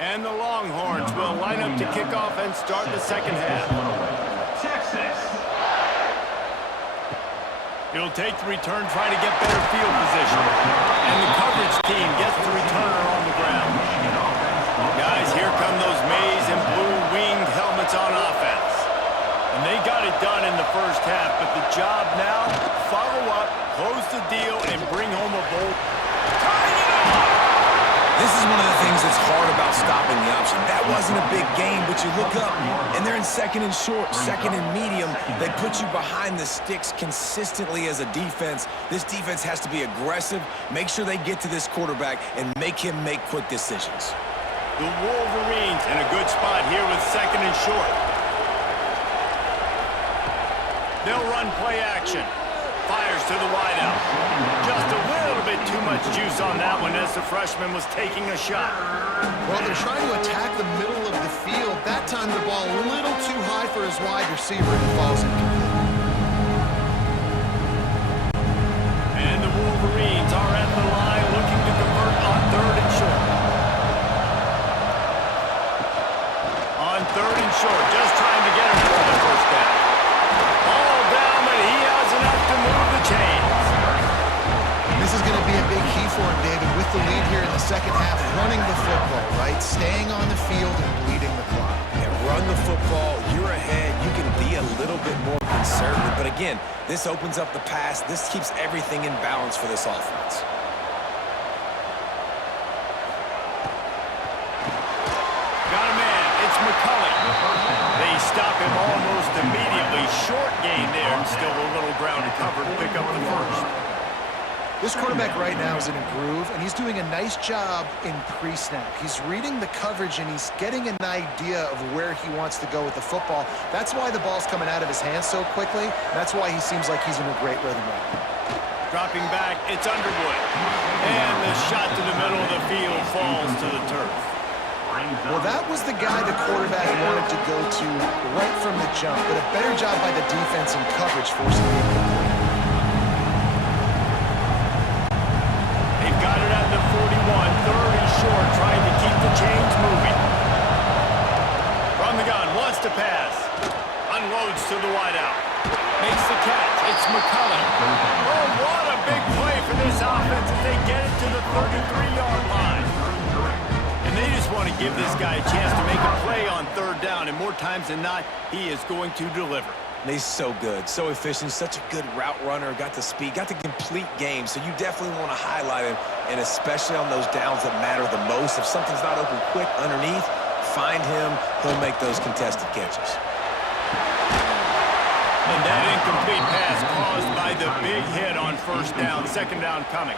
And the Longhorns will line up to kick off and start the second half. Texas. It'll take the return trying to get better field position. And the coverage team gets the returner on the ground. Guys, here come those maize and blue winged helmets on offense. And they got it done in the first half, but the job now, follow up, close the deal, and bring home a bowl. Tying it up! This is one of the things that's hard about stopping the option. That wasn't a big game, but you look up, and they're in second and short, second and medium. They put you behind the sticks consistently as a defense. This defense has to be aggressive, make sure they get to this quarterback, and make him make quick decisions. The Wolverines in a good spot here with second and short. They'll run play action. Fires to the wideout. Just a little bit too much juice on that one as the freshman was taking a shot. Well, they're trying to attack the middle of the field. That time the ball a little too high for his wide receiver and falls incomplete. And the Wolverines are at the line looking to convert on third and short. On third and short, just trying to get him for the first down. All down, but he has enough to move the chains. This is going to be a big key for him, David, with the lead here in the second half, running the football, right? Staying on the field and bleeding the clock. And run the football, you're ahead, you can be a little bit more conservative. But again, this opens up the pass. This keeps everything in balance for this offense. Got a man, it's McCulley. They stop him almost immediately. Short gain there, and still a little ground to cover to pick up the first. This quarterback right now is in a groove, and he's doing a nice job in pre-snap. He's reading the coverage, and he's getting an idea of where he wants to go with the football. That's why the ball's coming out of his hands so quickly. That's why he seems like he's in a great rhythm right now. Dropping back, it's Underwood. And the shot to the middle of the field falls to the turf. Well, that was the guy the quarterback wanted to go to right from the jump, but a better job by the defense in coverage forcing the incomplete. They've got it at the 41, third and short, trying to keep the chains moving. From the gun, wants to pass. Unloads to the wideout. Makes the catch. It's McCulley. Oh, what a big play for this offense as they get it to the 33-yard line. And they just want to give this guy a chance to make a play on third down, and more times than not, he is going to deliver. He's so good, so efficient, such a good route runner, got the speed, got the complete game, so you definitely want to highlight him, and especially on those downs that matter the most. If something's not open quick underneath, find him, he'll make those contested catches. And that incomplete pass caused by the big hit on first down, second down coming.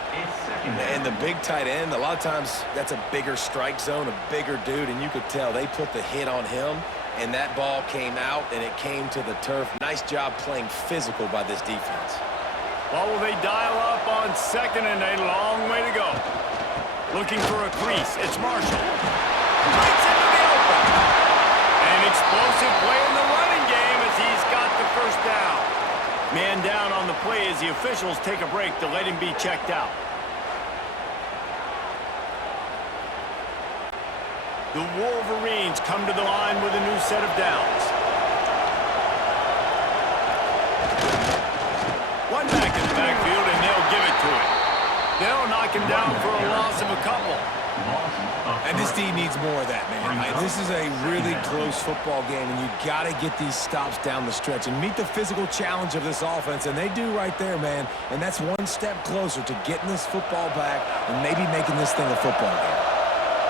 And the big tight end, a lot of times that's a bigger strike zone, a bigger dude, and you could tell they put the hit on him, and that ball came out, and it came to the turf. Nice job playing physical by this defense. Well, will they dial up on second and a long way to go? Looking for a crease. It's Marshall. Breaks into the open. An explosive play in the running game as he's got the first down. Man down on the play as the officials take a break to let him be checked out. The Wolverines come to the line with a new set of downs. One back in the backfield, and they'll give it to him. They'll knock him down for a loss of a couple. And this D needs more of that, man. This is a really close football game, and you got to get these stops down the stretch and meet the physical challenge of this offense, and they do right there, man. And that's one step closer to getting this football back and maybe making this thing a football game.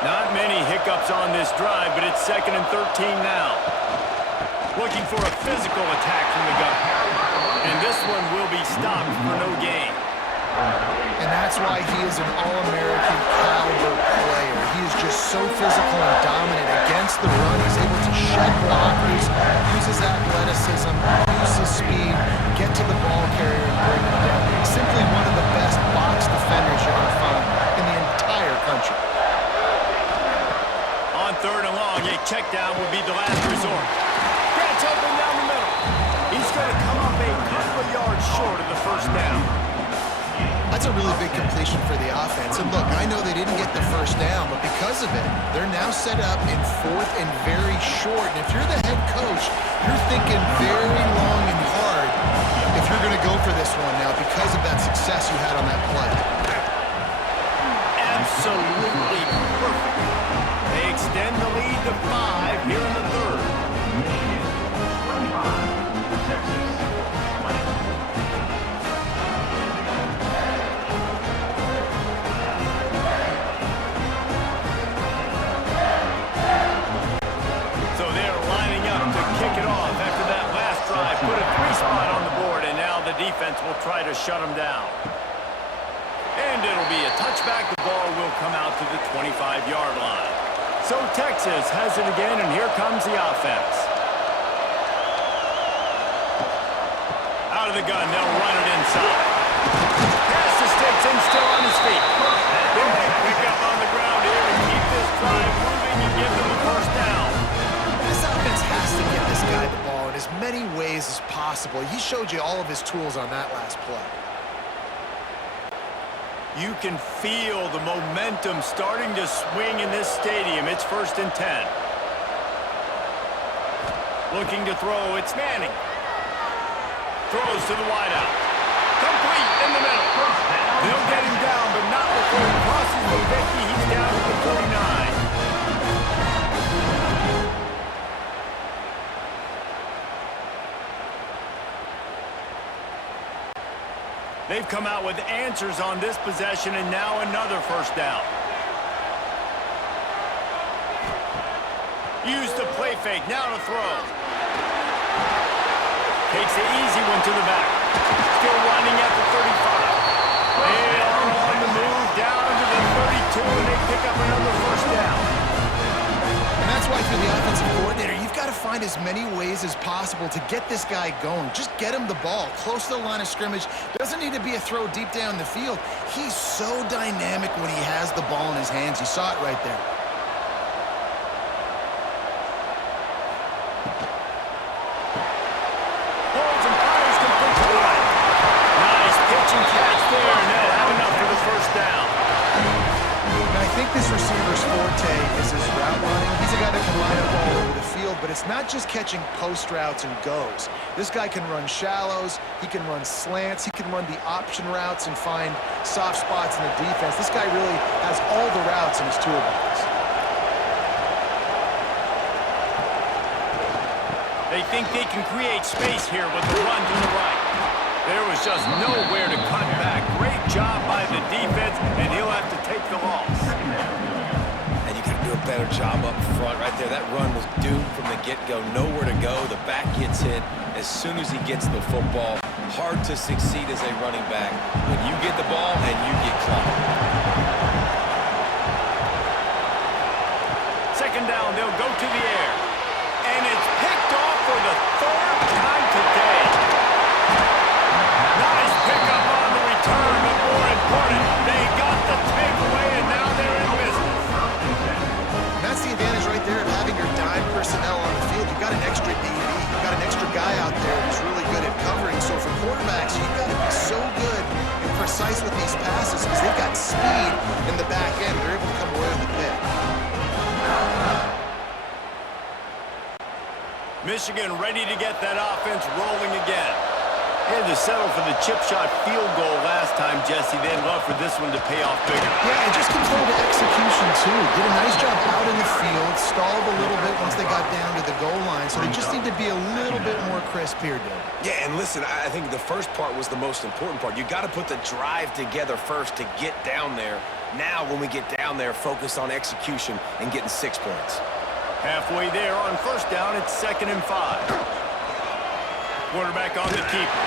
Not many hiccups on this drive, but it's second and 13 now. Looking for a physical attack from the gun. And this one will be stopped for no gain. And that's why he is an All-American caliber player. He is just so physical and dominant against the run. He's able to shed blockers, use his athleticism, use his speed, get to the ball carrier and bring him down. Simply one of the best box defenders you're going to find in the entire country. On third and long, a check down would be the last resort. Gets open down the middle. He's going to come up a couple of yards short of the first down. That's a really big completion for the offense. And look, I know they didn't get the first down, but because of it, they're now set up in 4th and very short. And if you're the head coach, you're thinking very long and hard if you're going to go for this one now because of that success you had on that play. Absolutely perfect. They extend the lead to 5 here in the third. So they're lining up to kick it off after that last drive. Put a 3-spot on the board, and now the defense will try to shut them down. And it'll be a touchback. The ball will come out to the 25-yard line. So Texas has it again, and here comes the offense. Out of the gun, they'll run it inside. Pass to Stetson, still on his feet. Big pick up on the ground here and keep this drive moving and give them the first down. This offense has to get this guy the ball in as many ways as possible. He showed you all of his tools on that last play. You can feel the momentum starting to swing in this stadium. It's 1st and 10. Looking to throw, it's Manning. Throws to the wideout. Complete in the middle. They'll get him down, but not before he crosses the 50. He's down to the 49. They've come out with answers on this possession, and now another first down. Use the play fake, now to throw. Takes the easy one to the back. Still running at the 35. They are on the move down to the 32, and they pick up another first down. And that's why, for the offensive coordinator, you've got to find as many ways as possible to get this guy going. Just get him the ball close to the line of scrimmage. Doesn't need to be a throw deep down the field. He's so dynamic when he has the ball in his hands. You saw it right there. Holds and fires complete to the right. Nice pitch and catch there, and they'll have enough for the first down. And I think this receiver's forte is his route running. He's a guy that can line up all over the field, but it's not just catching post routes and goes. This guy can run shallows, he can run slants, he can run the option routes and find soft spots in the defense. This guy really has all the routes in his toolbox. They think they can create space here with the run to the right. There was just nowhere to cut back. Great job by the defense, and he'll have to take the loss. And you got to do a better job up front right there. That run was doomed from the get-go. Nowhere to go. The back gets hit as soon as he gets the football. Hard to succeed as a running back when you get the ball and you get clocked. Second down, they'll go to the air. And it's picked off for the 3rd time today. Nice pickup on the return, but more important, they got the takeaway, and now they're in business. And that's the advantage right there of having your dime personnel on the field. You've got an extra DB. You've got an extra guy out there who's really good at covering. So for quarterbacks, you've got to be so good and precise with these passes because they've got speed in the back end. They're able to come away with the pick. Michigan ready to get that offense rolling again. Had to settle for the chip shot field goal last time, Jesse. They'd love for this one to pay off bigger. Yeah, it just comes down to execution, too. Did a nice job out in the field, stalled a little bit once they got down to the goal line, so they just need to be a little bit more crisp here, Dave. Yeah, and listen, I think the first part was the most important part. You got to put the drive together first to get down there. Now, when we get down there, focus on execution and getting 6 points. Halfway there on first down, it's 2nd and 5. Quarterback on the keeper.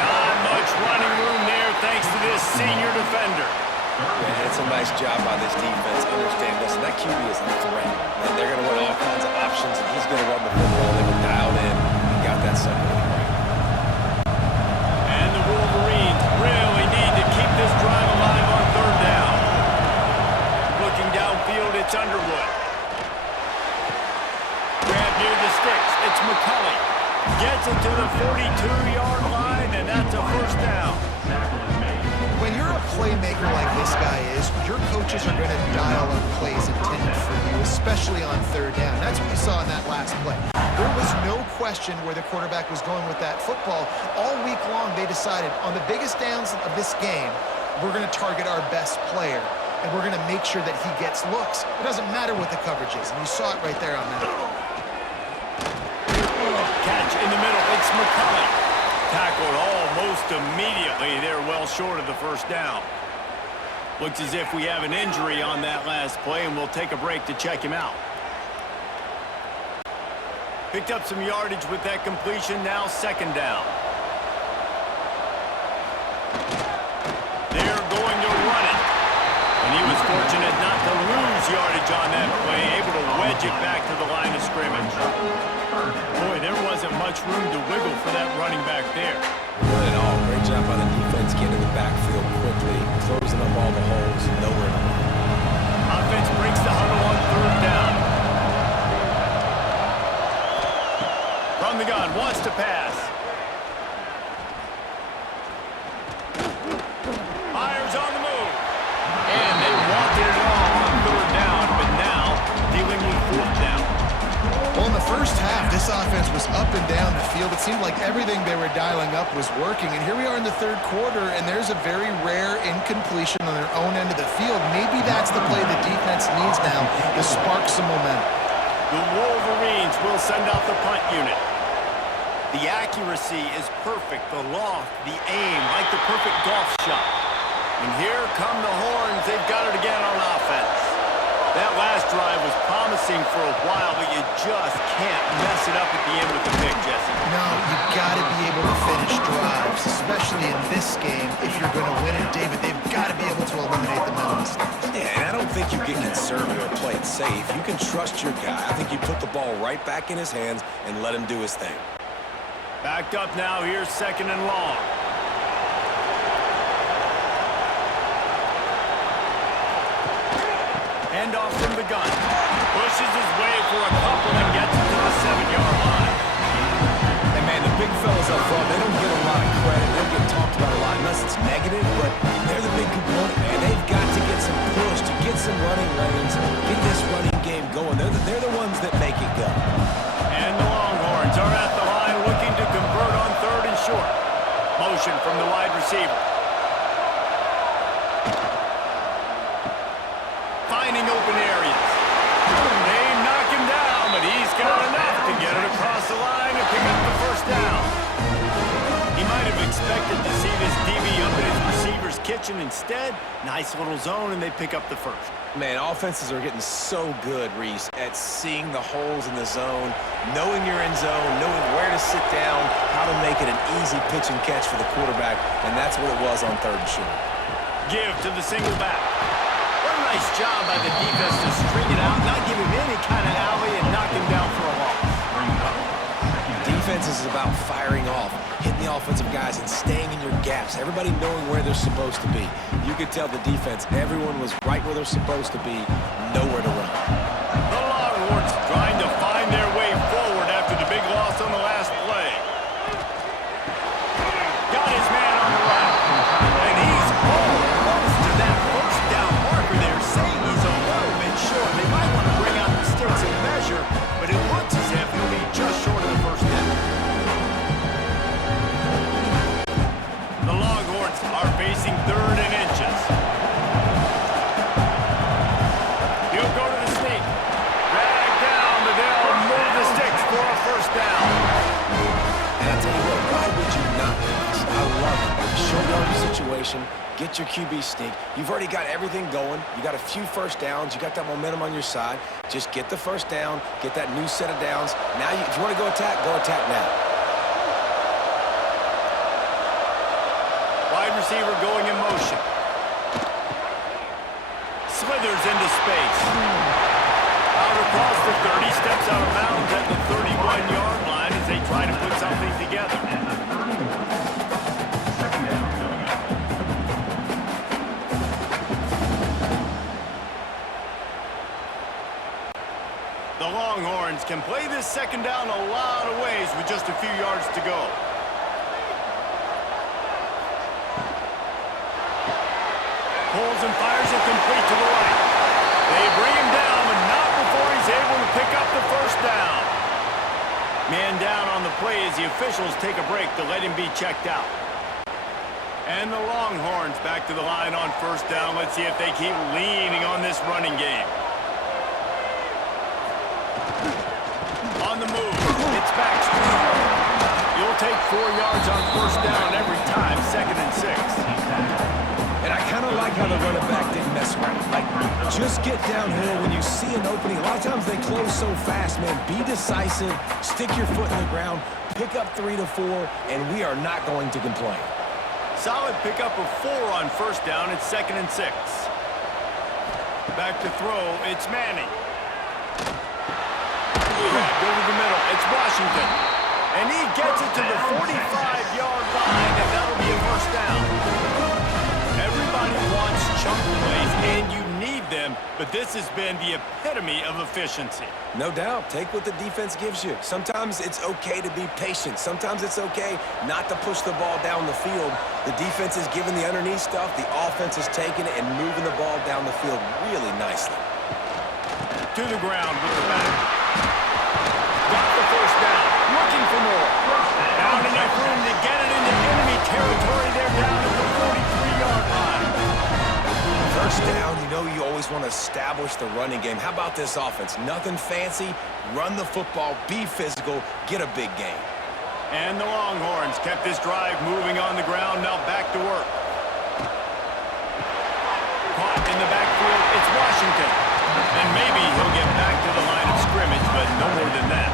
Not much running room there thanks to this senior defender. Yeah, it's a nice job by this defense. Understand, listen, that QB is a threat. And they're going to run all kinds of options, and he's going to run the football. They were dialed in and got that second one right. And the Wolverines really need to keep this drive alive on 3rd down. Looking downfield, it's Underwood. Grab near the sticks. It's McCulley. Gets it to the 42-yard line, and that's a first down. When you're playmaker like this guy is, your coaches are going to dial up plays intended for you, especially on third down. That's what you saw in that last play. There was no question where the quarterback was going with that football. All week long, they decided on the biggest downs of this game, we're going to target our best player, and we're going to make sure that he gets looks. It doesn't matter what the coverage is, and you saw it right there on that. Catch in the middle. It's McCulley. Tackled almost immediately. They're well short of the first down. Looks as if we have an injury on that last play, and we'll take a break to check him out. Picked up some yardage with that completion. Now second down. They're going to run it. And he was fortunate not to lose yardage on that play, able to wedge it back to the line of scrimmage. Boy, there wasn't much room to wiggle for that running back there. Not at all. Great job by the defense getting in the backfield quickly, closing up all the holes, nowhere to run. Offense breaks the huddle on third down. From the gun, wants to pass. Fires on the move. And they wanted it all on third down, but now dealing with fourth down. Well, in the first half, this offense was up and down the field. It seemed like everything they were dialing up was working. And here we are in the third quarter, and there's a very rare incompletion on their own end of the field. Maybe that's the play the defense needs now to spark some momentum. The Wolverines will send out the punt unit. The accuracy is perfect. The loft, the aim, like the perfect golf shot. And here come the horns. They've got it again on offense. That last drive was promising for a while, but you just can't mess it up at the end with the pick, Jesse. No, you've got to be able to finish drives, especially in this game. If you're going to win it, David, they've got to be able to eliminate the mental mistakes. Yeah, and I don't think you get conservative or play it safe. You can trust your guy. I think you put the ball right back in his hands and let him do his thing. Backed up now. Here's second and long. Handoff from the gun. Pushes his way for a couple and gets to the 7-yard line. And man, the big fellas up front, they don't get a lot of credit. They don't get talked about a lot unless it's negative, but they're the big component, man. They've got to get some push, to get some running lanes, get this running game going. They're the ones that make it go. And the Longhorns are at the line looking to convert on third and short. Motion from the wide receiver. Finding open areas. They knock him down, but he's got enough to get it across the line and pick up the first down. He might have expected to see this DB up in his receiver's kitchen. Instead, nice little zone, and they pick up the first. Man, offenses are getting so good, Reese, at seeing the holes in the zone, knowing your end zone, knowing where to sit down, how to make it an easy pitch and catch for the quarterback, and that's what it was on third and short. Give to the single back. What a nice job by the defense to string it out, not give him any kind of alley, and knock him down for a loss. Defense is about firing off, hitting the offensive guys and staying in your gaps, everybody knowing where they're supposed to be. You could tell the defense, everyone was right where they're supposed to be, nowhere to run. The Longhorns trying to find their way forward after the big loss on the last play. Got his man on the right, and he's almost to that first down marker there, saying he's a little bit short. They might want to bring out the sticks and measure, but it looks as if he'll be just short of the first down. The Longhorns are facing third and inches. He'll go to the sneak. Drag down, but they'll move the sticks for a first down. And I tell you what, why would you not do this? I love it. Short yardage situation, get your QB sneak. You've already got everything going. You got a few first downs. You got that momentum on your side. Just get the first down, get that new set of downs. Now, if you want to go attack now. Wide receiver going in motion. Slithers into space. Out across the 30, steps out of bounds at the 31-yard line as they try to put something together. The Longhorns can play this second down a lot of ways with just a few yards to go. Pulls and fires it complete to the right. They bring him down, but not before he's able to pick up the first down. Man down on the play as the officials take a break to let him be checked out. And the Longhorns back to the line on first down. Let's see if they keep leaning on this running game. On the move, it's Baxter. You'll take 4 yards on first down every time, 2nd and 6. And I kind of like how the running back didn't mess around. Like, just get downhill when you see an opening. A lot of times they close so fast, man. Be decisive, stick your foot in the ground, pick up 3 to 4, and we are not going to complain. Solid pickup of 4 on first down. It's 2nd and 6. Back to throw. It's Manning. Grabbed over the middle. It's Washington. And he gets it to the 45-yard line, and that'll be a first down. Everybody wants chunk plays, and you need them, but this has been the epitome of efficiency. No doubt. Take what the defense gives you. Sometimes it's okay to be patient. Sometimes it's okay not to push the ball down the field. The defense is giving the underneath stuff. The offense is taking it and moving the ball down the field really nicely. To the ground with the back. Got the first down. Looking for more. Down enough room to get it into enemy territory. They're down at the 43-yard line. First down, you know you always want to establish the running game. How about this offense? Nothing fancy. Run the football, be physical, get a big gain. And the Longhorns kept this drive moving on the ground. Now back to work. Caught in the backfield. It's Washington. And maybe he'll get back to the line of scrimmage, but no more than that.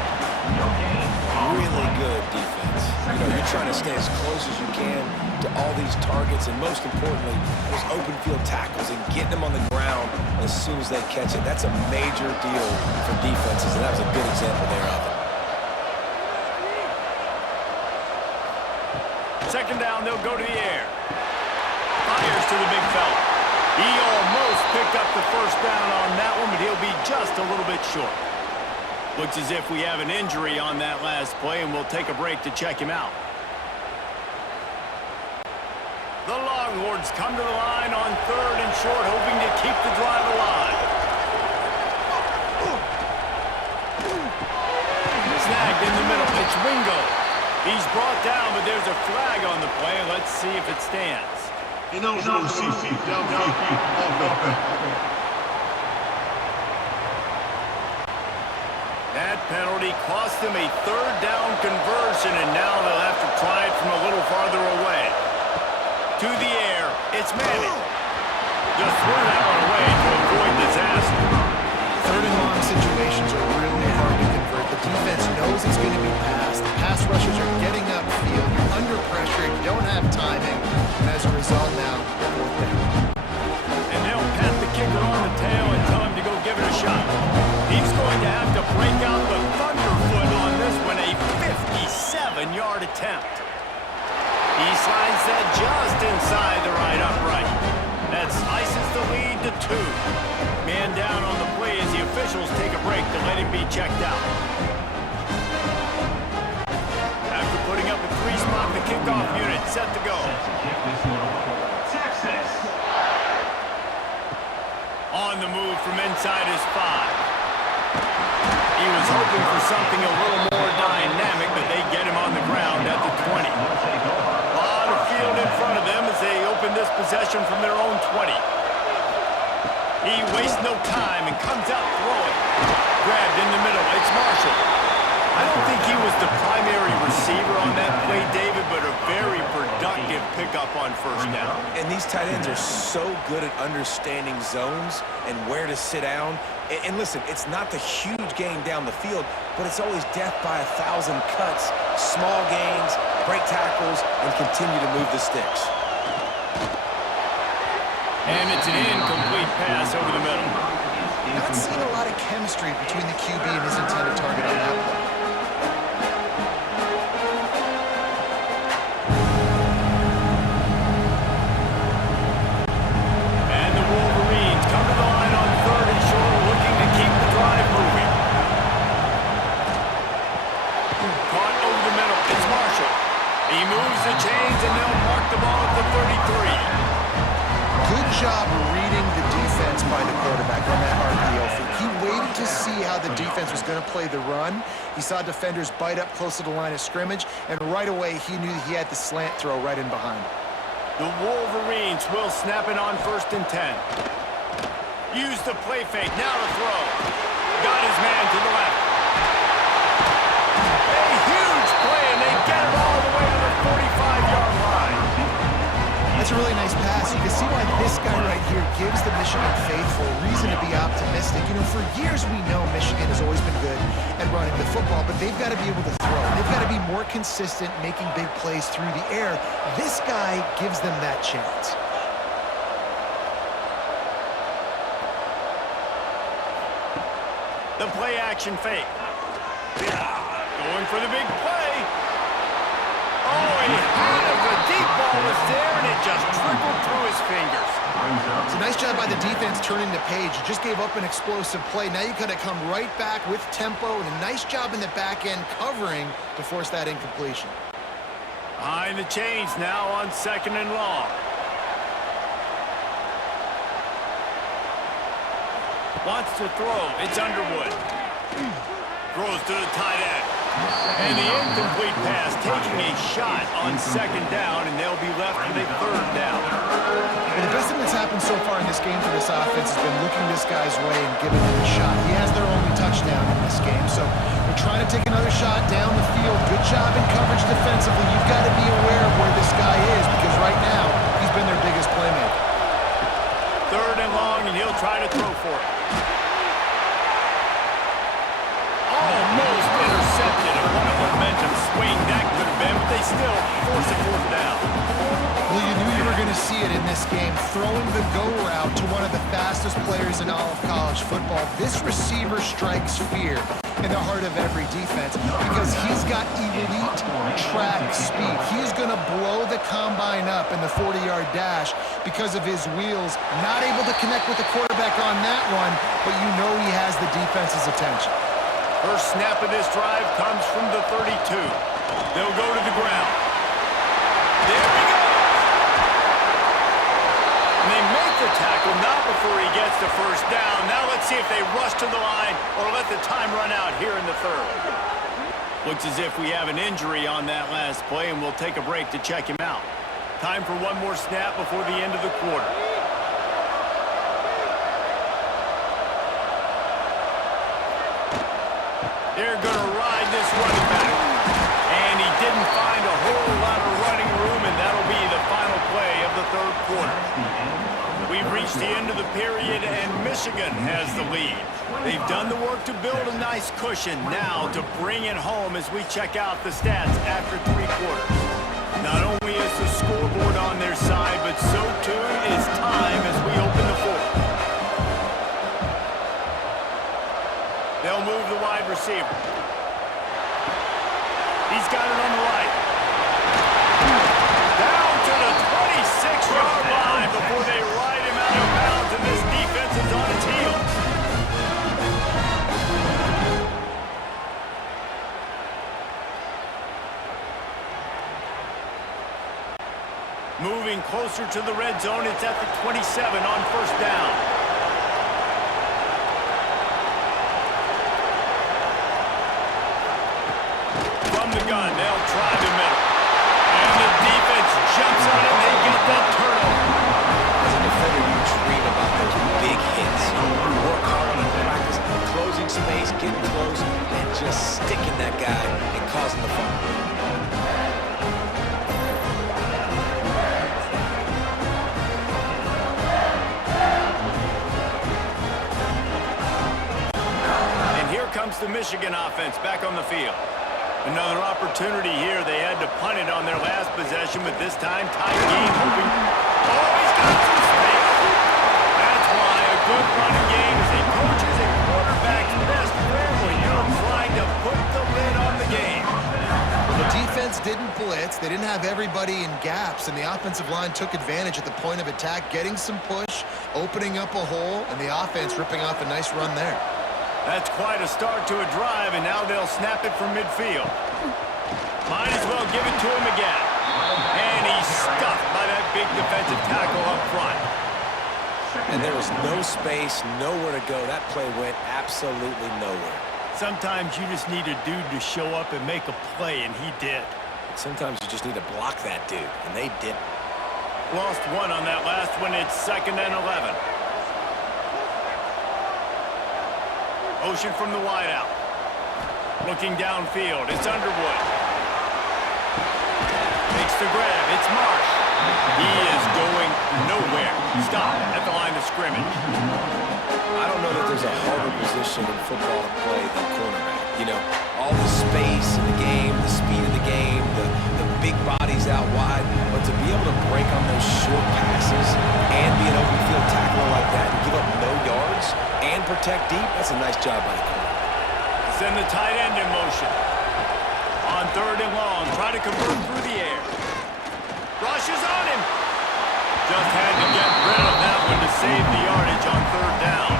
Really good defense. You know, you're trying to stay as close as you can to all these targets, and most importantly, those open field tackles and getting them on the ground as soon as they catch it. That's a major deal for defenses, and that was a good example there of it. Second down, they'll go to the air. Fires to the big fella. He almost picked up the first down on that one, but he'll be just a little bit short. Looks as if we have an injury on that last play, and we'll take a break to check him out. The Longhorns come to the line on 3rd and short, hoping to keep the drive alive. Snagged in the middle. It's Wingo. He's brought down, but there's a flag on the play. Let's see if it stands. That penalty cost them a 3rd down conversion, and now they'll have to try it from a little farther away. To the air, it's Manning. Just threw that one away to avoid disaster. 3rd and long situations are really hard to convert. The defense knows it's going to be passed. The pass rushers are getting upfield. You're under pressure. You don't have timing. And as a result now, 4th down. And they'll pat the kicker on the tail and tell him to go give it a shot. He's going to have to break out the thunderfoot on this one, a 57-yard attempt. He slides that just inside the right upright. That slices the lead to 2. Man down on the play as the officials take a break to let him be checked out. After putting up a 3-spot, the kickoff unit set to go. Texas. On the move from inside his 5. He was hoping for something a little more dynamic, but they get him on the ground at the 20. A lot of field in front of them as they open this possession from their own 20. He wastes no time and comes out throwing. Grabbed in the middle. It's Marshall. I don't think he was the primary receiver on that play, David, but a very productive pickup on first down. And these tight ends are so good at understanding zones and where to sit down. And listen, it's not the huge gain down the field, but it's always death by 1,000 cuts, small gains, break tackles, and continue to move the sticks. And it's an incomplete pass over the middle. Not seeing a lot of chemistry between the QB and his intended target on that play. And the Wolverines come to the line on 3rd and short, looking to keep the drive moving. Caught over the middle. It's Marshall. He moves the chains, and they'll mark the ball at the 33. Good job the defense was going to play the run. He saw defenders bite up close to the line of scrimmage, and right away he knew he had the slant throw right in behind. The Wolverines will snap it on 1st and 10. Use the play fake, now to throw. Got his man to the left. A huge play, and they get it all the way to the 45-yard line. That's a really nice pass. You can see why this guy right here gives the Michigan faithful reason to be optimistic. You know, for years we know Michigan has always been good at running the football, but they've got to be able to throw. They've got to be more consistent making big plays through the air. This guy gives them that chance. The play action fake. Going for the big play. Oh, he had it. The deep ball was there, and it just trickled through his fingers. It's a nice job by the defense turning the page. You just gave up an explosive play. Now you got to come right back with tempo, and a nice job in the back end covering to force that incompletion. Behind the chains now on 2nd and long. Wants to throw. It's Underwood. Throws to the tight end. And the incomplete pass taking a shot on 2nd down, and they'll be left with a 3rd down. And the best thing that's happened so far in this game for this offense has been looking this guy's way and giving him a shot. He has their only touchdown in this game, so they're trying to take another shot down the field. Good job in coverage defensively. You've got to be aware of where this guy is, because right now he's been their biggest playmaker. 3rd and long, and he'll try to throw for it. Almost intercepted, and what a momentum swing that could have been, but they still force a 4th down. Well, you knew you were going to see it in this game, throwing the go route to one of the fastest players in all of college football. This receiver strikes fear in the heart of every defense because he's got elite track speed. He's going to blow the combine up in the 40-yard dash because of his wheels. Not able to connect with the quarterback on that one, but you know he has the defense's attention. First snap of this drive comes from the 32. They'll go to the ground. There he goes. And they make the tackle, not before he gets the 1st down. Now let's see if they rush to the line or let the time run out here in the 3rd. Looks as if we have an injury on that last play, and we'll take a break to check him out. Time for one more snap before the end of the quarter. They're going to ride this running back. And he didn't find a whole lot of running room, and that'll be the final play of the 3rd quarter. We've reached the end of the period, and Michigan has the lead. They've done the work to build a nice cushion. Now to bring it home as we check out the stats after 3 quarters. Not only is the scoreboard on their side, but so too is time as we open the 4th. They'll move the wide receiver. He's got it on the right. Down to the 26-yard line before they ride him out of bounds, and this defense is on its heels. Moving closer to the red zone, it's at the 27 on 1st down. The gun, they'll try the middle. And the defense jumps on it, they get that turnover. As a defender, you dream about those big hits. You work hard in practice, closing space, getting close, and just sticking that guy and causing the fumble. And here comes the Michigan offense back on the field. Another opportunity here. They had to punt it on their last possession, but this time tight game, hoping. Oh, he's got some space. That's why a good running game is a coach's and quarterback's best friend when you're trying to put the lid on the game. The defense didn't blitz. They didn't have everybody in gaps, and the offensive line took advantage at the point of attack, getting some push, opening up a hole, and the offense ripping off a nice run there. That's quite a start to a drive, and now they'll snap it from midfield. Might as well give it to him again. And he's stuffed by that big defensive tackle up front. And there was no space, nowhere to go. That play went absolutely nowhere. Sometimes you just need a dude to show up and make a play, and he did. Sometimes you just need to block that dude, and they didn't. Lost one on that last one. It's 2nd and 11. Motion from the wideout. Looking downfield. It's Underwood. Makes the grab. It's Marsh. He is going nowhere. Stop at the line of scrimmage. I don't know that there's a harder position in football to play than cornerback. You know, all the space in the game, the speed of the game, the big bodies out wide, but to be able to break on those short passes and be an open field tackler like that and give up no yards and protect deep, that's a nice job by the corner. Send the tight end in motion. On 3rd and long, try to convert through the air. Rush is on him. Just had to get rid of that one to save the yardage on 3rd down.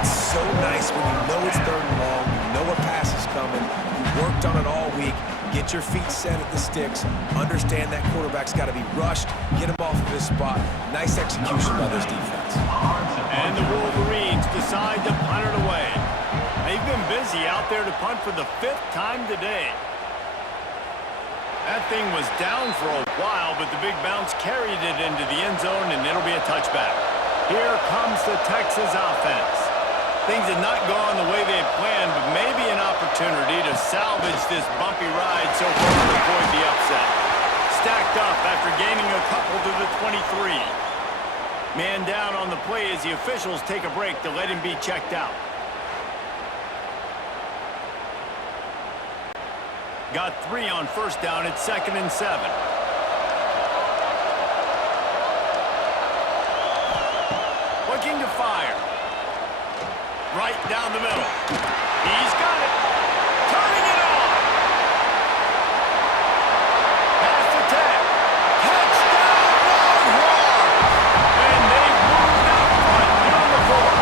It's so nice when you know it's 3rd and long, you know a pass is coming, you worked on it all week, get your feet set at the sticks, understand that quarterback's got to be rushed, get him off of his spot. Nice execution by this defense. And the Wolverines decide to punt it away. They've been busy out there to punt for the 5th time today. That thing was down for a while, but the big bounce carried it into the end zone, and it'll be a touchback. Here comes the Texas offense. Things have not gone the way they had planned, but maybe an opportunity to salvage this bumpy ride so far to avoid the upset. Stacked up after gaining a couple to the 23. Man down on the play as the officials take a break to let him be checked out. Got 3 on 1st down. It's 2nd and 7. Looking to fire. Right down the middle. He's got it. Turning it on. Pass attack. Touchdown Longhorns. And they've moved out front here on the 4th.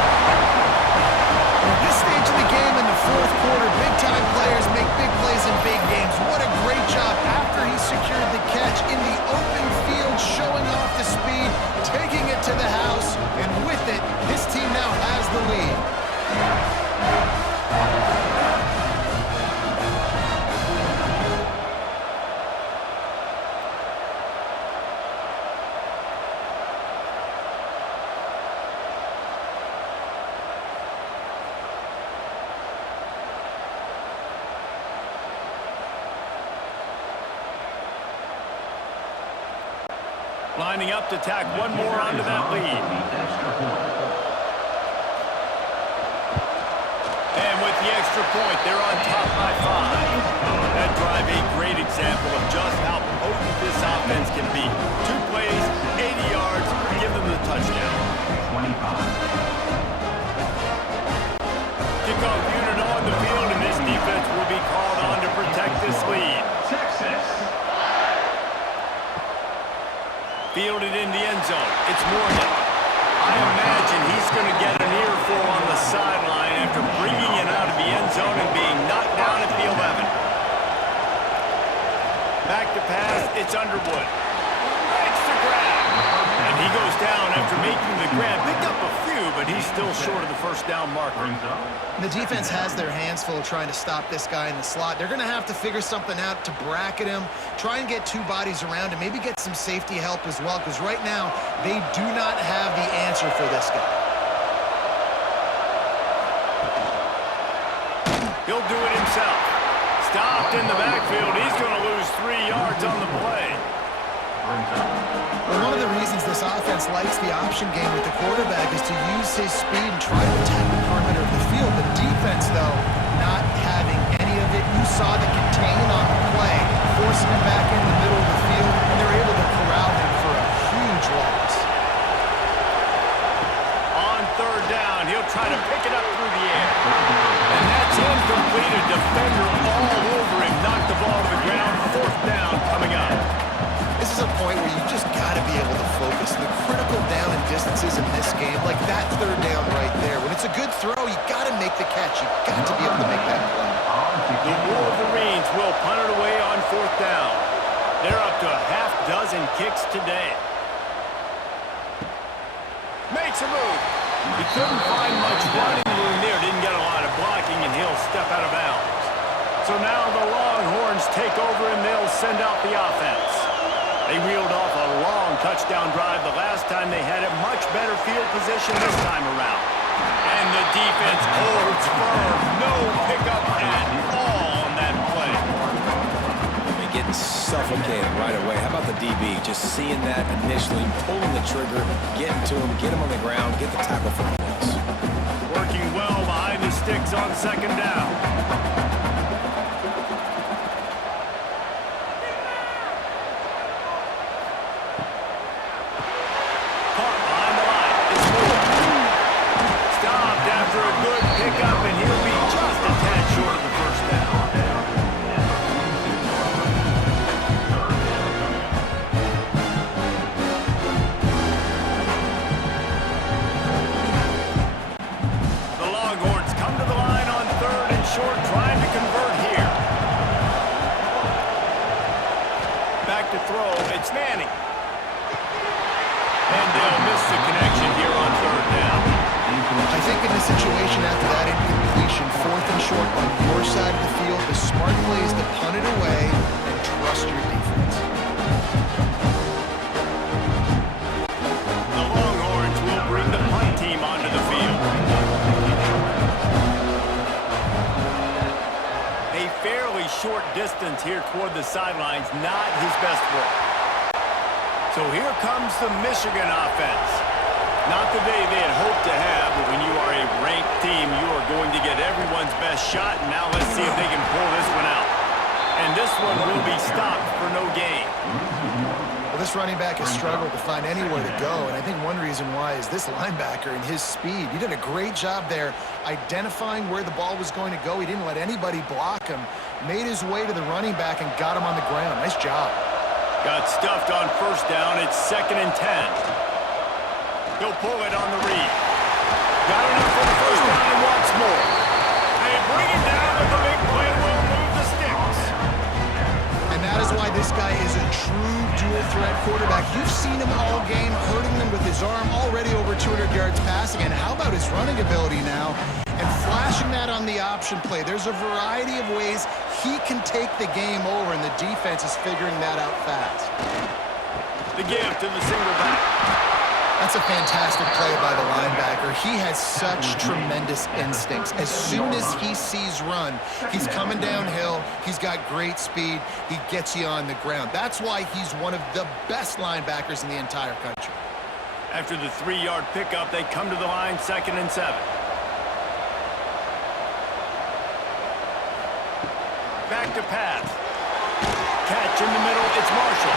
At this stage of the game in the 4th quarter, big-time players make big plays in big games. What a great job after he secured the catch in the open field, showing off the speed, taking it to the house, and with it, his team now has the lead. Lining up to tack one more onto that lead. And with the extra point, they're on top by 5. That drive a great example of just how potent this offense can be. 2 plays, 80 yards, give them the touchdown. 25. Kickoff unit on the field, and this defense will be called on to protect this lead. Texas. Fielded in the end zone. It's Morgan. I imagine he's going to get an earful on the sideline after bringing it out of the end zone and being knocked down at the 11. Back to pass. It's Underwood. Makes the grab. And he goes down after making the grab. Picked up a few, but he's still short of the 1st down marker. The defense has their hands full trying to stop this guy in the slot. They're going to have to figure something out to bracket him, try and get 2 bodies around him, maybe get some safety help as well, because right now they do not have the answer for this guy. He'll do it himself. Stopped in the backfield. He's going to lose 3 yards on the play. Well, one of the reasons this offense likes the option game with the quarterback is to use his speed and try to attack the perimeter of the field. The defense, though, not having any of it. You saw the contain on the play, forcing him back in the middle of the field, and they're able to corral him for a huge loss. On 3rd down, he'll try to pick it up through the air. And that's incomplete. A defender all over him. Knocked the ball to the ground. 4th down coming up. This is a point where you just got to be able to focus. The critical down and distances in this game, like that 3rd down right there. When it's a good throw, you got to make the catch. You got to be able to make that play. The Wolverines will punt it away on 4th down. They're up to a half dozen kicks today. Makes makes a move. He couldn't find much running room there, didn't get a lot of blocking, and he'll step out of bounds. So now the Longhorns take over, and they'll send out the offense. They reeled off a long touchdown drive the last time they had it. Much better field position this time around. And the defense holds firm. No pickup at all on that play. They're getting suffocated right away. How about the DB? Just seeing that initially, pulling the trigger, getting to him, get him on the ground, get the tackle for the loss. Working well behind the sticks on second down. Caught behind the line. It's Moore. Stopped after a good pickup, and he'll be just a tad short of the first down. The Longhorns come to the line on third and short, trying to convert here. Back to throw, it's Manning. And they'll miss the connection here on third down. I think in this situation after that incompletion, fourth and short on your side of the field, the smart play is to punt it away and trust your defense. The Longhorns will bring the punt team onto the field. A fairly short distance here toward the sidelines, not his best work. So here comes the Michigan offense. Not the day they had hoped to have, but when you are a ranked team, you are going to get everyone's best shot. And now let's see if they can pull this one out. And this one will be stopped for no gain. Well, this running back has struggled to find anywhere to go, and I think one reason why is this linebacker and his speed. He did a great job there identifying where the ball was going to go. He didn't let anybody block him, made his way to the running back and got him on the ground. Nice job. Got stuffed on first down. It's 2nd and 10. He'll pull it on the read. Got enough for the first down and wants more. They bring it down, but the big play will move the sticks. And that is why this guy is a true dual-threat quarterback. You've seen him all game, hurting them with his arm, already over 200 yards passing. And how about his running ability now? And flashing that on the option play. There's a variety of ways he can take the game over, and the defense is figuring that out fast. The give to the single back. That's a fantastic play by the linebacker. He has such tremendous instincts. As soon as he sees run, he's coming downhill. He's got great speed. He gets you on the ground. That's why he's one of the best linebackers in the entire country. After the 3-yard pickup, they come to the line, 2nd and 7. Back to pass. Catch in the middle, it's Marshall.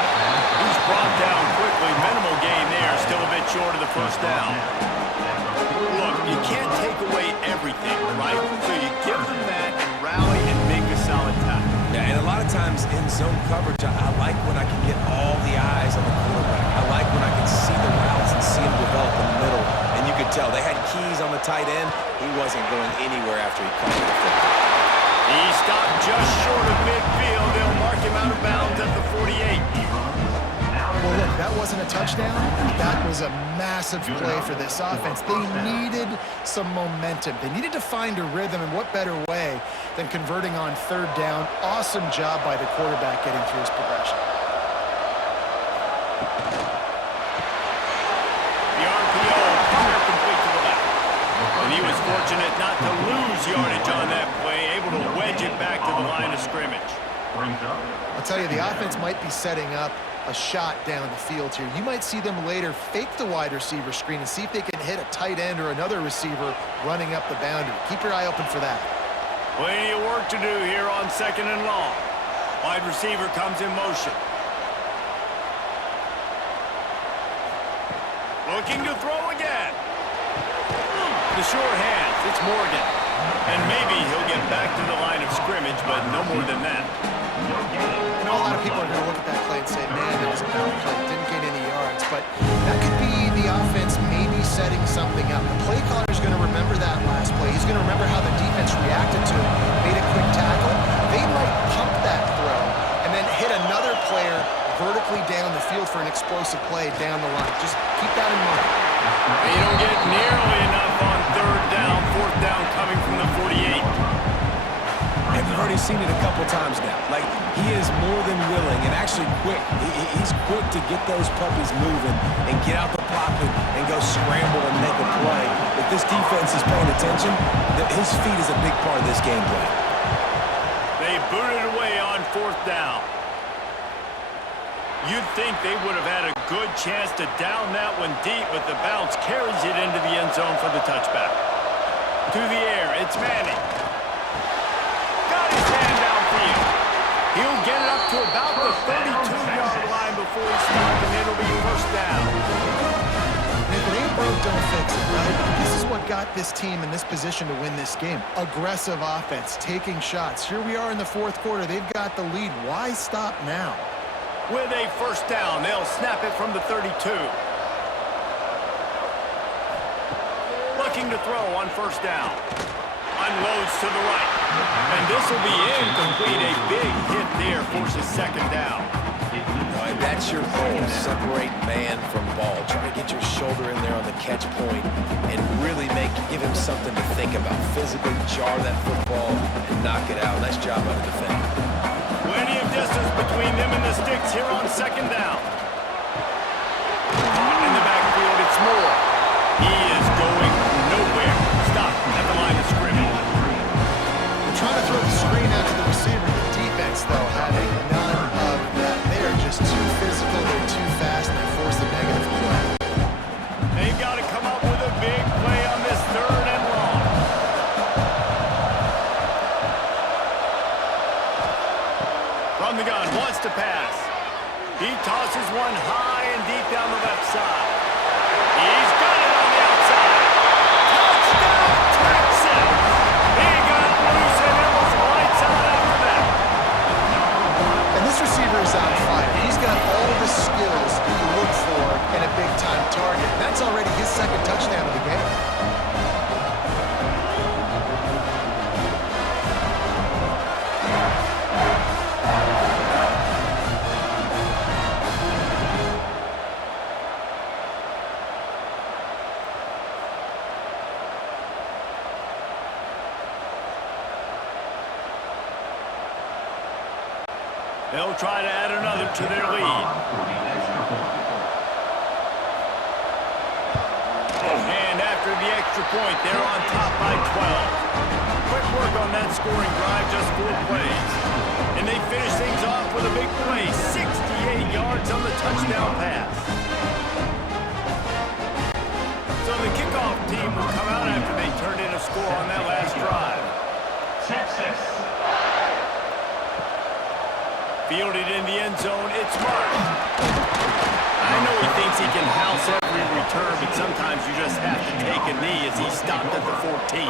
He's brought down quickly. Minimal gain there, still a bit short of the first down. Look, you can't take away everything, right? So you give them that and rally and make a solid tackle. Yeah, and a lot of times in zone coverage, I like when I can get all the eyes on the quarterback. I like when I can see the routes and see them develop in the middle. And you could tell they had keys on the tight end. He wasn't going anywhere after he caught that football. He stopped just short of midfield. They'll mark him out of bounds at the 48. Well, look, that wasn't a touchdown. That was a massive play for this offense. They needed some momentum. They needed to find a rhythm, and what better way than converting on third down. Awesome job by the quarterback getting through his progression. The RPO, fire complete to the left. And he was fortunate not to lose yardage on that play, able to wedge it back to the line of scrimmage. I'll tell you, the offense might be setting up a shot down the field here. You might see them later fake the wide receiver screen and see if they can hit a tight end or another receiver running up the boundary. Keep your eye open for that. Plenty of work to do here on 2nd and long. Wide receiver comes in motion. Looking to throw again. The sure hands, it's Morgan. And maybe he'll get back to the line of scrimmage, but no more than that. I know a lot of people are going to look at that play and say, man, that was a bad play. Didn't gain any yards. But that could be the offense maybe setting something up. The play caller is going to remember that last play. He's going to remember how the defense reacted to it, made a quick tackle. They might pump that throw and then hit another player vertically down the field for an explosive play down the line. Just keep that in mind. You don't get nearly enough on third down. Fourth down coming from the 48. And we've already seen it a couple times now. Like, he is more than willing and actually quick. He's quick to get those puppies moving and get out the pocket and go scramble and make a play. If this defense is paying attention, his feet is a big part of this game plan. They booted away on fourth down. You'd think they would have had a good chance to down that one deep, but the bounce carries it into the end zone for the touchback. To the air, it's Manning. Got his hand downfield. He'll get it up to about the 32-yard line before he stops, and it'll be first down. If it ain't broke, don't fix it, right? This is what got this team in this position to win this game. Aggressive offense, taking shots. Here we are in the fourth quarter. They've got the lead. Why stop now? With a first down, they'll snap it from the 32. Looking to throw on first down. Unloads to the right. And this will be incomplete. A big hit there forces second down. And that's your goal, separate man from ball. Try to get your shoulder in there on the catch point and really give him something to think about. Physically jar that football and knock it out. Nice job by the defender. Plenty of distance between them and the sticks here on second down. Caught in the backfield, it's Moore. He is going nowhere. Stop at the line of scrimmage. They're trying to throw the screen out to the receiver. The defense, though, having none of that. They are just too physical, they're too fast, and they force a negative play. They've got to come up with a big play on this third and long. From the gun, wants to pass. He tosses one high and deep down the left side. He's got it on the outside. Touchdown, Texas! He got loose and it was lights out after that. And this receiver is on fire. He's got all the skills you look for in a big-time target. That's already his second touchdown of the game. They'll try to add another to their lead. And after the extra point, they're on top by 12. Quick work on that scoring drive, just 4 plays. And they finish things off with a big play, 68 yards on the touchdown pass. So the kickoff team will come out after they turned in a score on that last drive. Texas. Fielded in the end zone, it's Martin. I know he thinks he can house every return, but sometimes you just have to take a knee as he stopped at the 14.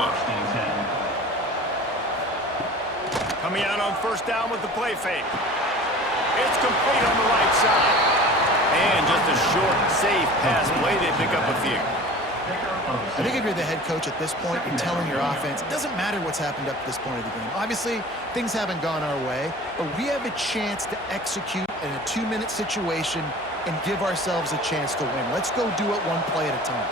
Coming out on first down with the play fake. It's complete on the right side. And just a short, safe pass play, they pick up a few. I think if you're the head coach at this point, you're telling your offense, it doesn't matter what's happened up to this point of the game. Obviously, things haven't gone our way, but we have a chance to execute in a 2-minute situation and give ourselves a chance to win. Let's go do it one play at a time.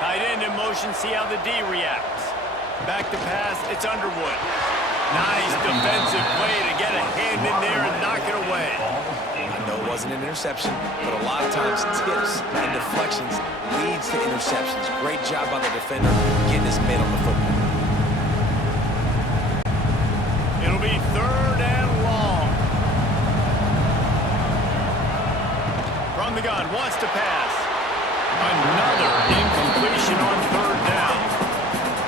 Tight end in motion, see how the D reacts. Back to pass, it's Underwood. Nice defensive play to get a hand in there and knock it away. I know it wasn't an interception, but a lot of times tips and deflections leads to interceptions. Great job by the defender getting his mid on the football. It'll be third and long. From the gun, wants to pass. Another incompletion on third down.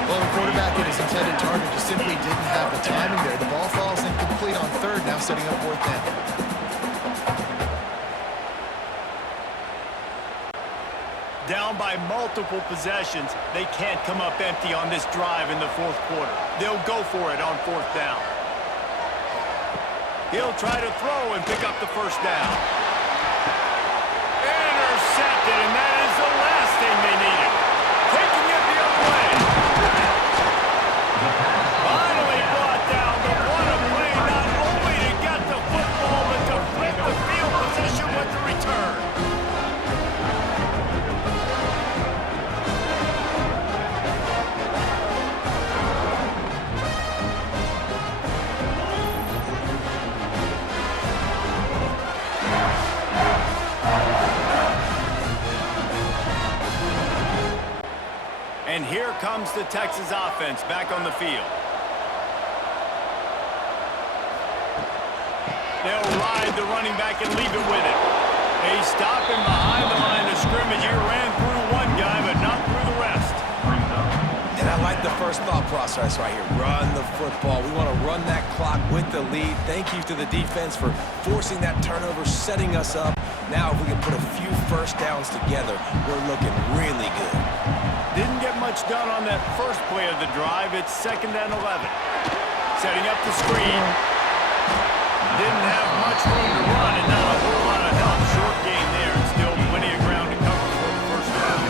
Well, the quarterback and his intended target just simply didn't have the timing there. The ball falls incomplete on third, now setting up fourth down. Down by multiple possessions, they can't come up empty on this drive in the fourth quarter. They'll go for it on fourth down. He'll try to throw and pick up the first down. Intercepted, and that is the last thing they needed. Taking it the other way. Finally brought down, the one play not only to get the football, but to here comes the Texas offense back on the field. They'll ride the running back and leave it with him. They stop him behind the line of scrimmage here. Ran through one guy, but not through the rest. And I like the first thought process right here. Run the football. We want to run that clock with the lead. Thank you to the defense for forcing that turnover, setting us up. Now, if we can put a few first downs together, we're looking really good. Didn't get much done on that first play of the drive. It's 2nd and 11. Setting up the screen. Didn't have much room to run and not a whole lot of help. Short game there and still plenty of ground to cover for the first down.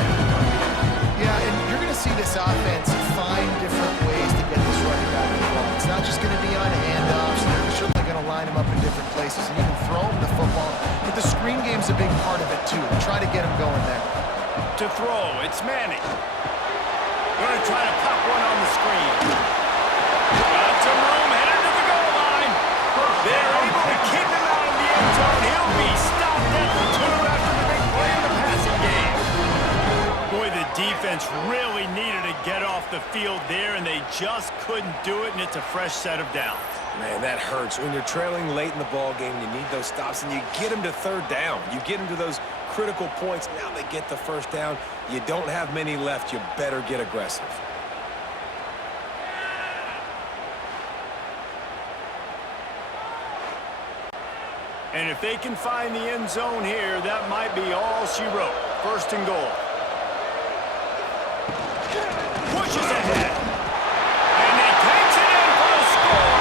Yeah, and you're going to see this offense find different ways to get this running back involved. It's not just going to be on handoffs. They're certainly going to line him up in different places and even throw him the football. But the screen game's a big part of it, too. Try to get him going there. To throw, it's Manning. Going to try to pop one on the screen. Got some room, headed to the goal line. They're able to keep him out of the end zone. He'll be stopped at the 2 after the big play in the passing game. Boy, the defense really needed to get off the field there, and they just couldn't do it, and it's a fresh set of downs. Man, that hurts. When you're trailing late in the ball game, you need those stops, and you get them to 3rd down. You get them to those critical points. Now they get the first down. You don't have many left. You better get aggressive. And if they can find the end zone here, that might be all she wrote. 1st and goal. Pushes ahead. And he takes it in for the score.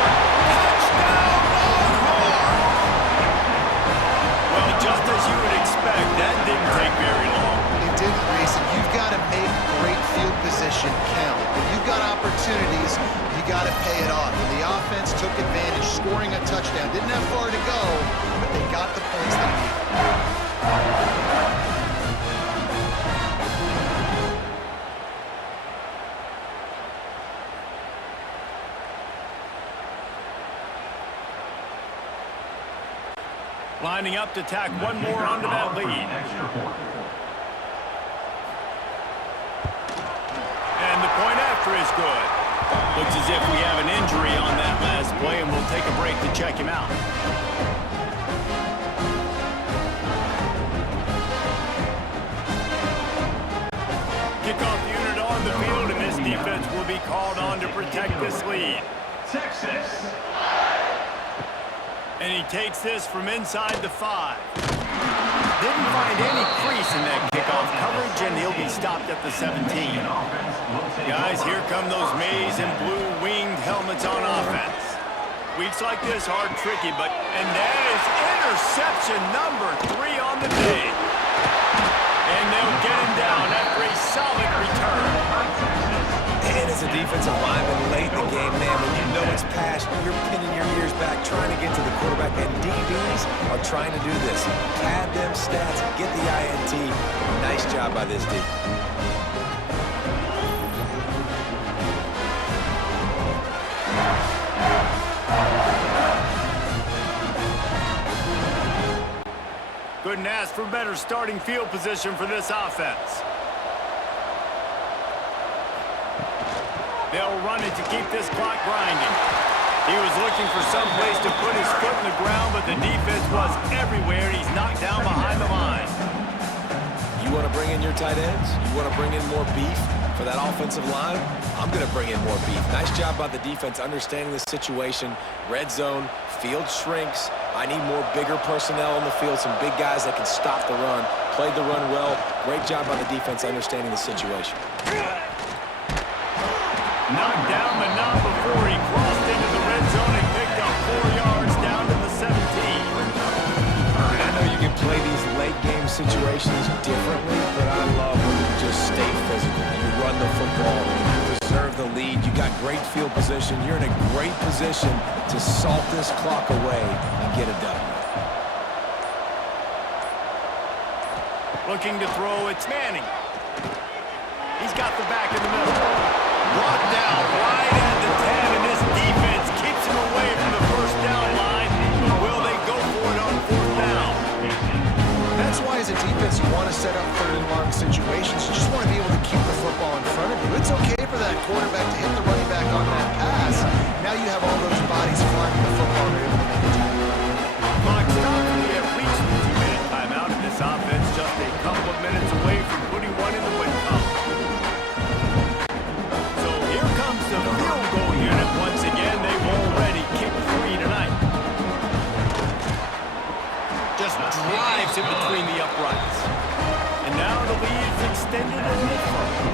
Touchdown, Longhorns! Well, just as you would expect, that didn't take very long. It didn't, Reese, and you've got to make great field position count. When you've got opportunities, you got to pay it off. And the offense took advantage, scoring a touchdown. Didn't have far to go, but they got the points they needed. Lining up to tack one more onto that lead. And the point after is good. Looks as if we have an injury on that last play, and we'll take a break to check him out. Kickoff unit on the field, and this defense will be called on to protect this lead. Texas. And he takes this from inside the 5. Didn't find any crease in that kickoff coverage, and he'll be stopped at the 17. Guys, here come those maize and blue winged helmets on offense. Weeks like this are tricky, and that is interception number 3 on the day. And they'll get him down after a solid return. And as a defensive lineman late in the game, man, when you know it's past, you're pinning your ears back, trying to get to the quarterback, and DBs are trying to do this. Pad them stats, get the INT. Nice job by this D. Couldn't ask for better starting field position for this offense. They'll run it to keep this clock grinding. He was looking for some place to put his foot in the ground, but the defense was everywhere, and he's knocked down behind the line. You want to bring in your tight ends? You want to bring in more beef for that offensive line? I'm going to bring in more beef. Nice job by the defense understanding the situation. Red zone, field shrinks. I need more bigger personnel on the field, some big guys that can stop the run. Played the run well. Great job by the defense understanding the situation. Knocked down, but not before he crossed into the red zone and picked up 4 yards down to the 17. And I know you can play these late game situations differently, but I love when you just stay physical. You run the football, you preserve the lead, you got great field position. You're in a great position to salt this clock away and get a W. Looking to throw, it's Manning. He's got the back in the middle. Brought down right at the 10, and this defense keeps him away from the first down line. But will they go for it on 4th down? That's why as a defense you want to set up 3rd and long situations. You just want to be able to keep the football in front of you. It's okay wait for that quarterback to hit the running back on that pass. Now you have all those bodies flying to the football and they're able to make a tackle. Clock stopped. We have reached the 2-minute timeout, and this offense just a couple of minutes away from putting one in the win column. So here comes the field goal unit once again. They've already kicked 3 tonight. Just drives in between the uprights. And now the lead's extended a little further.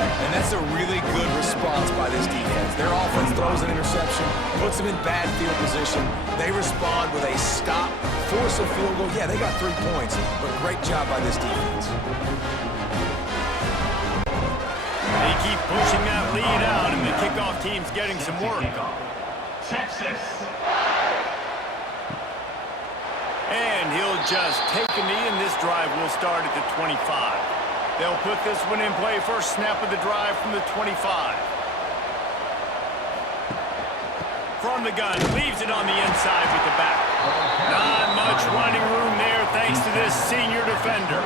And that's a really good response by this defense. Their offense throws an interception, puts them in bad field position. They respond with a stop, force a field goal. Yeah, they got 3 points, but great job by this defense. They keep pushing that lead out, and the kickoff team's getting some work. Texas. And he'll just take a knee, and this drive will start at the 25. They'll put this one in play. First snap of the drive from the 25. From the gun, leaves it on the inside with the back. Not much running room there thanks to this senior defender.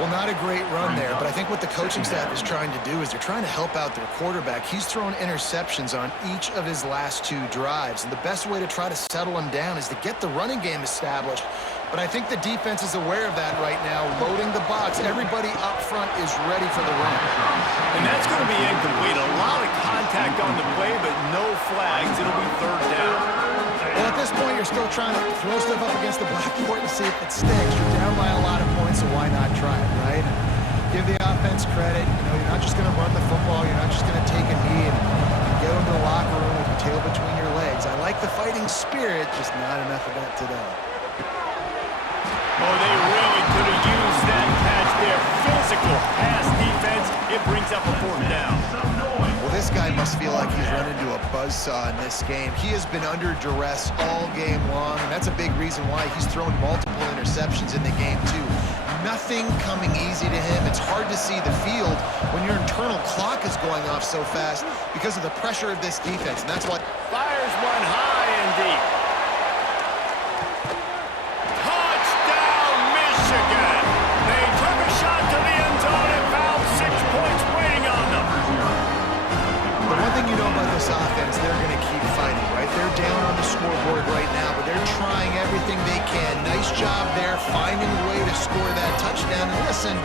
Well, not a great run there, but I think what the coaching staff is trying to do is they're trying to help out their quarterback. He's thrown interceptions on each of his last 2 drives, and the best way to try to settle him down is to get the running game established. But I think the defense is aware of that right now, loading the box. Everybody up front is ready for the run. And that's going to be incomplete. A lot of contact on the play, but no flags. It'll be 3rd down. Well, at this point, you're still trying to throw stuff up against the blackboard and see if it sticks. You're down by a lot of points, so why not try it, right? Give the offense credit. You know, you're not just going to run the football. You're not just going to take a knee and go into the locker room with your tail between your legs. I like the fighting spirit, just not enough of that today. Oh, they really could have used that catch there. Physical pass defense. It brings up a 4th down. Well, this guy must feel like he's run into a buzzsaw in this game. He has been under duress all game long, and that's a big reason why he's thrown multiple interceptions in the game, too. Nothing coming easy to him. It's hard to see the field when your internal clock is going off so fast because of the pressure of this defense, and that's what... Fires one high and deep. Touchdown, Michigan! They took a shot to the end zone and found 6 points waiting on them. The one thing you know about this offense, they're going to keep fighting, right? They're down on the scoreboard right now, but they're trying everything they can. Nice job there, finding a way to score that touchdown. And listen,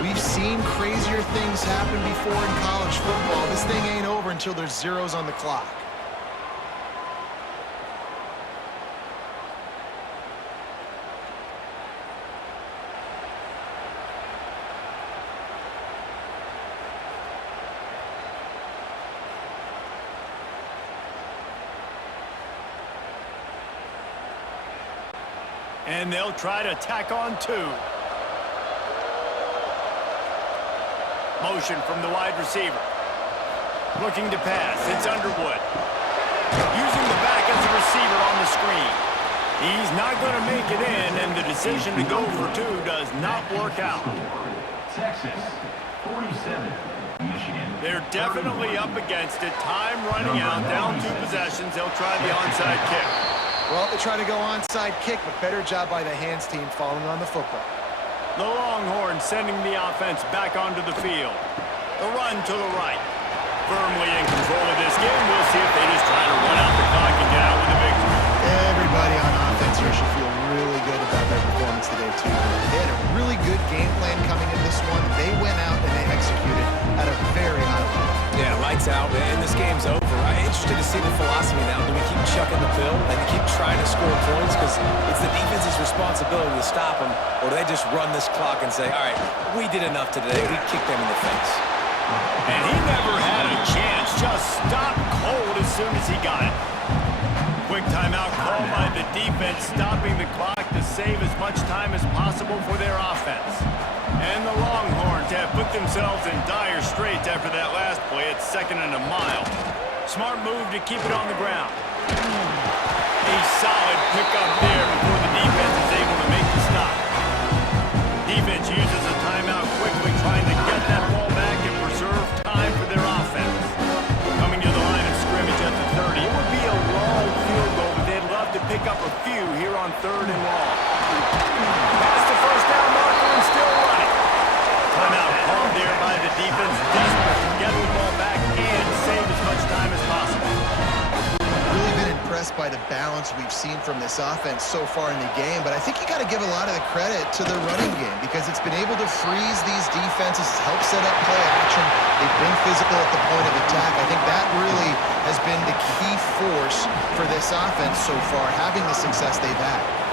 we've seen crazier things happen before in college football. This thing ain't over until there's zeros on the clock. And they'll try to tack on 2. Motion from the wide receiver. Looking to pass. It's Underwood. Using the back as a receiver on the screen. He's not going to make it in, and the decision to go for 2 does not work out. Texas, 47. Michigan. They're definitely up against it. Time running out. Down 2 possessions. They'll try the onside kick. Well, they try to go onside kick, but better job by the hands team falling on the football. The Longhorns sending the offense back onto the field. The run to the right. Firmly in control of this game. We'll see if they just try to run out the clock and get out with a victory. Everybody on offense here should feel really good about their performance today, too. They had a really good game plan coming in this one. They went out and they executed at a very high level. Yeah, lights out, and this game's over. I'm interested to see the philosophy now. Do we keep chucking the pill and keep trying to score points because it's the defense's responsibility to stop them, or do they just run this clock and say, all right, we did enough today. We kicked them in the face. And he never had a chance. Just stopped cold as soon as he got it. Quick timeout called by the defense, stopping the clock to save as much time as possible for their offense. And the Longhorns have put themselves in dire straits after that last play. It's 2nd and a mile. Smart move to keep it on the ground. A solid pickup there before the defense is able to make the stop. Defense uses a timeout quickly, trying to get that ball back and preserve time for their offense. Coming to the line of scrimmage at the 30. It would be a long field goal, but they'd love to pick up a few here on 3rd and long. Past the 1st down marker and still running. Timeout called there by the defense, desperate to get the ball by the balance we've seen from this offense so far in the game, but I think you got to give a lot of the credit to the running game because it's been able to freeze these defenses, help set up play action. They've been physical at the point of attack. I think that really has been the key force for this offense so far, having the success they've had.